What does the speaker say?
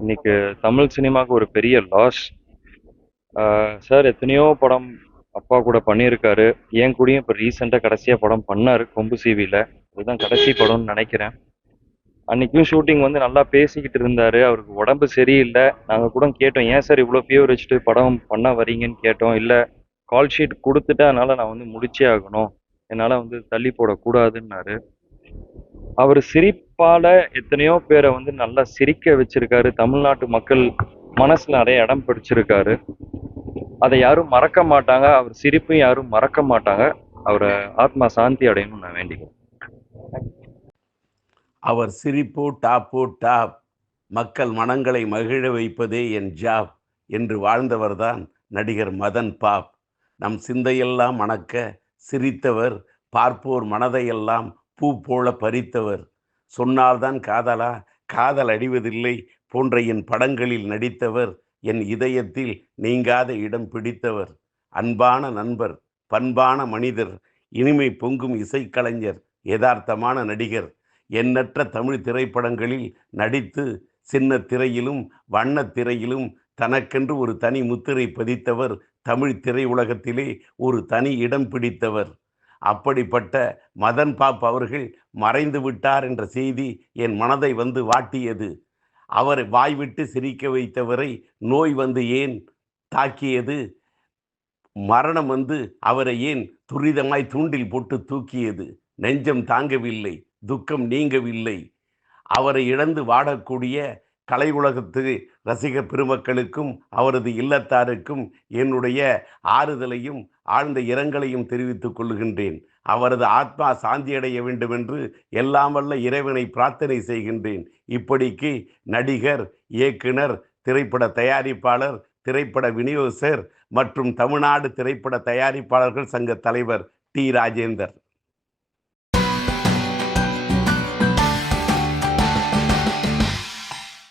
இன்னைக்கு தமிழ் சினிமாவுக்கு ஒரு பெரிய லாஸ். சார் எத்தனையோ படம் அப்பா கூட பண்ணியிருக்காரு. என் கூடயும் இப்போ ரீசெண்டாக கடைசியாக படம் பண்ணார் கொம்பு சீவியில். இதுதான் கடைசி படம்னு நினைக்கிறேன். அன்னைக்கும் ஷூட்டிங் வந்து நல்லா பேசிக்கிட்டு இருந்தார். அவருக்கு உடம்பு சரியில்லை. நாங்கள் கூட கேட்டோம், ஏன் சார் இவ்வளோ ஃபீவர் வச்சுட்டு படம் பண்ண வரீங்கன்னு கேட்டோம். இல்லை, கால் ஷீட் கொடுத்துட்டு அதனால் நான் வந்து முடிச்சே ஆகணும், என்னால் வந்து தள்ளி போடக்கூடாதுன்னாரு. அவர் சிரிப்பால எத்தனையோ பேரை வந்து நல்லா சிரிக்க வச்சிருக்காரு. தமிழ்நாட்டு மக்கள் மனசுல நிறைய இடம் பிடிச்சிருக்காரு. அதை யாரும் மறக்க மாட்டாங்க. அவர் சிரிப்பையும் யாரும் மறக்க மாட்டாங்க. அவரை ஆத்மா சாந்தி அடையணும்னு நான் வேண்டிக்கிறேன். அவர் சிரிப்போ டாப்போ டாப், மக்கள் மனங்களை மகிழ வைப்பதே என் ஜாப் என்று வாழ்ந்தவர்தான் நடிகர் மதன் பாப். நம் சிந்தையெல்லாம் மணக்க சிரித்தவர், பார்ப்போர் மனதையெல்லாம் பூ போல பறித்தவர். சொன்னால்தான் காதலா, காதல் அடிவதில்லை போன்ற என் படங்களில் நடித்தவர், என் இதயத்தில் நீங்காத இடம் பிடித்தவர். அன்பான நண்பர், பண்பான மனிதர், இனிமை பொங்கும் இசைக்கலைஞர், யதார்த்தமான நடிகர். எண்ணற்ற தமிழ் திரைப்படங்களில் நடித்து சின்ன திரையிலும் வண்ண திரையிலும் தனக்கென்று ஒரு தனி முத்திரை பதித்தவர். தமிழ் திரையுலகத்திலே ஒரு தனி இடம் பிடித்தவர். அப்படிப்பட்ட மதன் பாப் அவர்கள் மறைந்து விட்டார் என்ற செய்தி என் மனதை வந்து வாட்டியது. அவரை வாய்விட்டு சிரிக்க வைத்தவரை நோய் வந்து ஏன் தாக்கியது? மரணம் வந்து அவரை ஏன் துரிதமாய் தூண்டில் போட்டு தூக்கியது? நெஞ்சம் தாங்கவில்லை, துக்கம் நீங்கவில்லை. அவரை இழந்து வாடக்கூடிய கலை உலகத்து ரசிக பெருமக்களுக்கும் அவரது இல்லத்தாருக்கும் என்னுடைய ஆறுதலையும் ஆழ்ந்த இரங்கலையும் தெரிவித்துக் கொள்கின்றேன். அவரது ஆத்மா சாந்தியடைய வேண்டும் என்று எல்லாம் வல்ல இறைவனை பிரார்த்தனை செய்கின்றேன். இப்படிக்கு நடிகர், இயக்குனர், திரைப்பட தயாரிப்பாளர், திரைப்பட விநியோகஸ்தர் மற்றும் தமிழ்நாடு திரைப்பட தயாரிப்பாளர்கள் சங்க தலைவர் டி. ராஜேந்தர்.